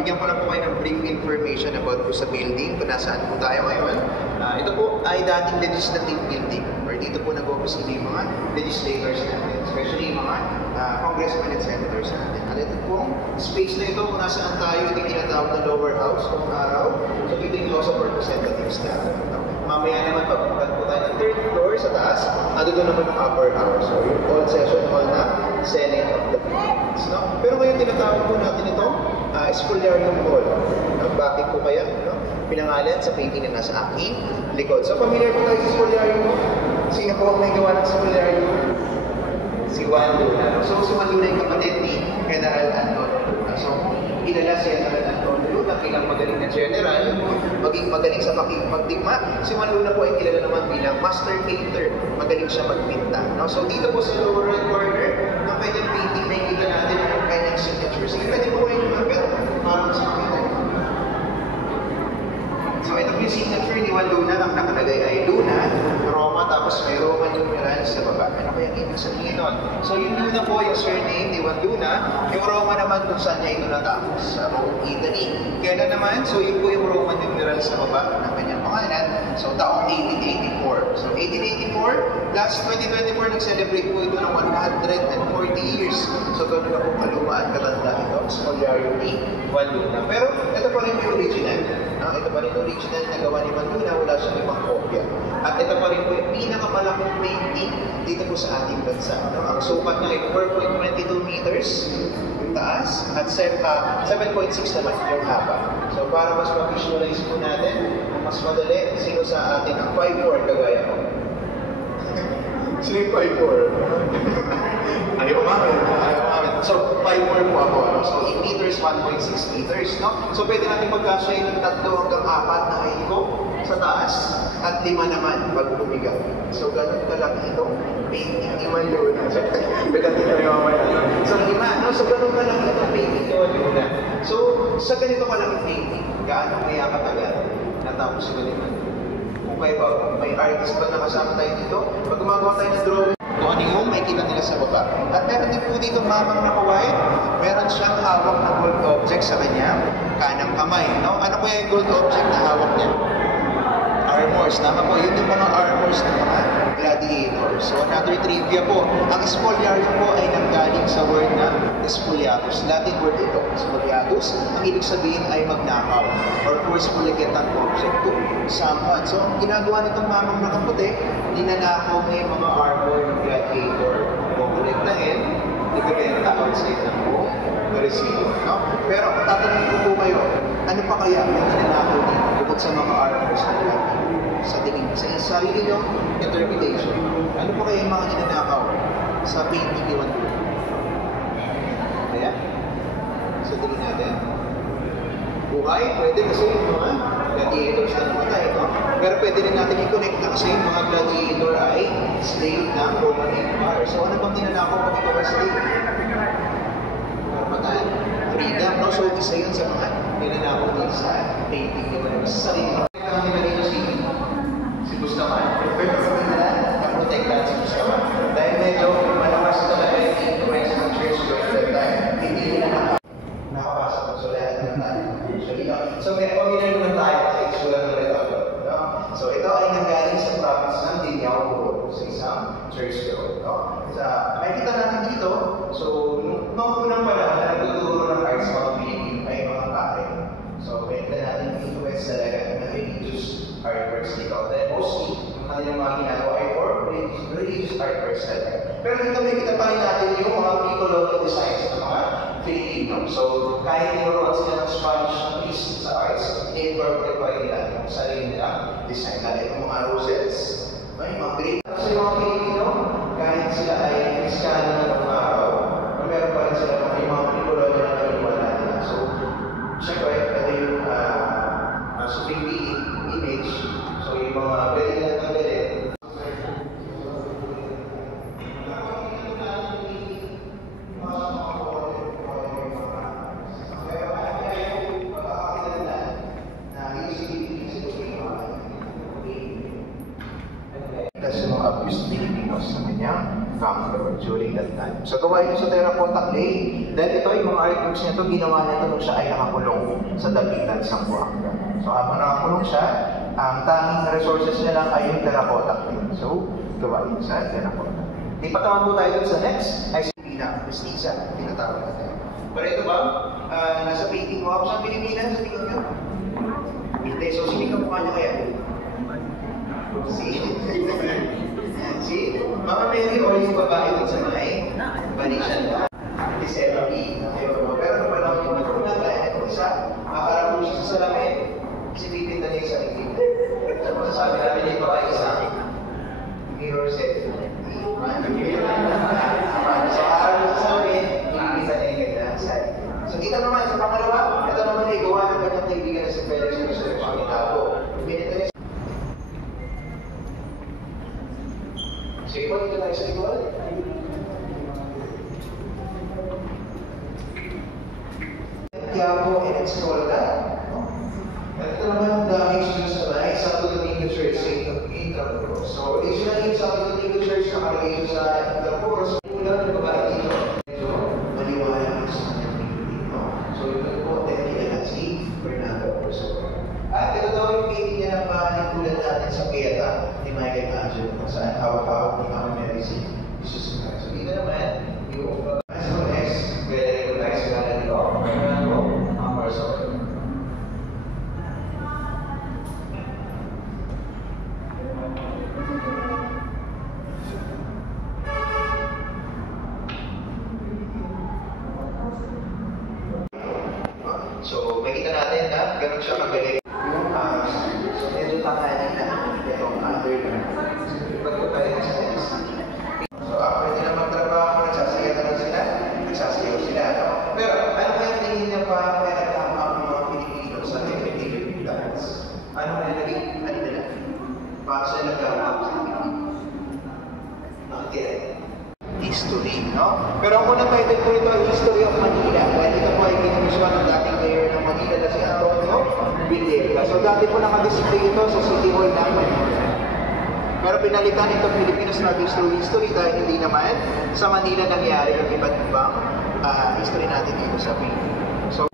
bigyan ko lang po kayo ng brief information about po sa building, kung nasaan po tayo ngayon. Ito po ay dating legislative building, or dito po nag-office yung mga legislators natin, especially yung mga congressmen and senators natin. At ito pong space na ito, kung nasaan tayo, ito yung tinatawag na lower house kung araw. So ito yung House of Representatives natin. Mamaya naman pagpunta po tayo ng third floor sa taas, doon naman yung upper house. So yung all session hall na Senate of the Philippines. No? Pero ngayon tinatawag po natin ito, Espoliarium Hall. Bakit po kaya? No? Pinangalan sa painting na nasa aking likod. So familiar po tayo sa Espoliarium Hall. Sino po ang may gawa ng Espoliarium Hall? Si Juan Luna. So si Juan Luna yung kapatid ni General Antonio Luna. So kilala si General Antonio Luna bilang magaling na general, maging magaling sa pakikipagdigma. Si Juan Luna po ay kilala naman bilang master painter. Magaling siya magpinta. No? So dito po sa lower right corner, ng kanyang painting, may kita natin ang kanyang signature. Sige, pwede po kayo lumapit para mas makita. So ito po yung signature ni Juan Luna. Ang nakalagay ay Luna, Roma, tapos may Roman numeral sa baba. Ano kaya ibig sabihin nun? So yung Luna po yung surname ni Juan Luna, yung Roma naman kung saan niya ito natapos, sa Rome, Italy. Kaya naman, so yun po yung Roman numeral sa baba ng kanyang pangalan. So taong 1884. So 1884, last 2024, nag-celebrate po ito ng 140 years. So gano'n na po kaluma at katanda ito. Espoliarium ni Juan Luna. Pero ito pa rin yung original. Ito pa rin yung original na gawa ni Juan Luna, wala siyang ibang kopya. At ito pa rin po yung pinakamalaking painting dito po sa ating bansa. Ang sukat niya ay 4.22 meters yung taas at 7.6 naman yung haba. So para mas ma-visualize po natin, mas madali, sino sa atin ang 5'4" kagaya ko? Sino yung 5'4"? Ayaw umamin. So 5'4" po ako. So in meters, 1.6 meters. No? So pwede natin magkasya yung 3 hanggang 4 na hiko sa taas at 5 naman pag bumiga. So ganun kalaki itong painting ni Juan Luna. So lima, no? So ganun kalaki itong painting ni Juan Luna. So sa ganito kalaking painting, gaano kaya katagal natapos si ganito? Kung kayo ba, may artist ba nakasama tayo dito? Pag gumagawa tayo ng drawing, kung ano yung makikita nila sa baba. At meron din po dito mamang nakaway, meron siyang hawak na gold object sa kanya, kanang kamay. No? Ano kaya yung gold object na hawak niya? Armors. Tama po, yun yung mga armors ng mga gladiators. So another trivia po, ang Espoliarium po ay nanggaling sa word na Espoliatus. Latin word ito, Espoliatus. Ang ibig sabihin ay magnakaw or forcefully get an object to someone. So ang ginagawa nitong mamang nakaputi, ninanakaw niya yung mga armor ng gladiator. Kukolektahin, ibibenta outside ng buong resibo. No? Pero tatanungin ko po kayo, ano pa kaya yung ninanakaw niya bukod sa mga armors ng gladiator? Sa tingin, sa sarili nyo, interpretation. Ano po kaya yung mga ninanakaw sa painting ni Juan Luna? Kaya? Sa tingin natin. Buhay, pwede kasi yung mga gladiators na namatay, no? Pero pwede rin natin i-connect na kasi yung mga gladiator ay slave ng Roman Empire. So ano bang ninanakaw pag ikaw ay slave? Karapatan. Freedom, no? So isa yun sa mga ninanakaw din sa painting ni Juan Luna. Sa sarili mo. Ang nilagay si Bustamante. Pero sabi nila, naprotektahan si Bustamante. Dahil medyo malakas talaga yung influence ng church during that time. Hindi nila nakapasok sa lahat ng tayo. So may pamilyar naman tayo sa itsura ng retablo. No? So ito ay nanggaling sa province ng Dinyao sa isang church doon. No? Makikita natin dito, so nung unang panahon na nagtuturo ng arts mga Pilipino ay mga pare. So makikita natin influence talaga ng religious artworks dito. Then mostly, yung kanilang mga ginagawa ay for religious artworks talaga. Pero dito makikita pa rin natin yung mga pre-colonial designs ng mga Filipino. So kahit tinuruan sila ng Spanish piece sa arts, i-incorporate pa rin nila yung sarili nilang design. Lalo yung mga roses, yung mga green. Kasi yung mga Filipino, kahit sila ay Kristiyano na ng araw, meron pa rin sila yung mga pre-colonial na naliwala nila. So, syempre, ito yung superior image. So, yung mga pwede lang tanggalin. Kasi mga abuse Pilipinos sa kanyang camp during that time. So gawa ito sa terracotta clay. Dahil ito, yung mga artworks niya ito, ginawa niya ito nung siya ay nakakulong sa dapitan sa Zamboanga. So habang nakakulong siya, ang tanging resources niya lang ay yung terracotta clay. So gawa ito sa terracotta. Di pa taman po tayo dun sa next, ay si Pina, Mestiza, tinatawag natin. Pero ito ba, nasa painting mo ako sa Pilipinas, sa tingin nyo? Hindi, so sino ka mukha niya kaya? Si Mama Mary o yung babae dun sa may Vanisian is Emily. Pero naman ako yung nagpunta dahil isa, makarap mo siya sa salamin, isipipin na niya sa itin. So masasabi namin ito ay isang mirror set. So harap mo sa salamin, ikikita niya yung ganda sa itin. So kita naman sa pangalawa, ito naman ay gawa ng kanyang kaibigan na si Felix na sa Pangitago. Pinita niya. Sige po, dito tayo sa likod. Quiapo and Escolta. Ito naman ang daming students na ay Santo Domingo Church sa Intramuros. So, originally yung Santo Domingo Church nakalagay sa Intramuros. Mula ng babae dito, medyo maliwanag sa kanyang dito. So, ito po, technical na si Fernando Corso. At ito daw yung painting niya na panikulan natin sa Pieta ni Michael Angelo kung saan hawak-hawak ni Mama Mary si Jesus Christ. So, dito naman, yung next, pwede recognize ka na dito. Fernando Corso. So, makita natin na gano'n siya magaling. So, medyo tanghali na itong other na. Ba't ko tayo sa next? So, after nila magtrabaho, nagsasayaw na lang sila. Nagsasayaw sila. No? Pero, ano kaya tingin niya pa kaya nagtama ang mga Pilipino sa Filipino dance? Ano kaya naging, ano nila? Paano sila nagtama sa Pilipino? History, no? Pero ang unang title po ito ay History of Manila. Dahil ito po ay kinumuswa ng dating mayor ng Manila na si Antonio Villegas. So dati po nakadisplay ito sa City Hall ng Manila. Pero pinalitan ito Philippine Studies through History dahil hindi naman sa Manila nangyari ang iba't ibang history natin dito sa Pilipinas. So,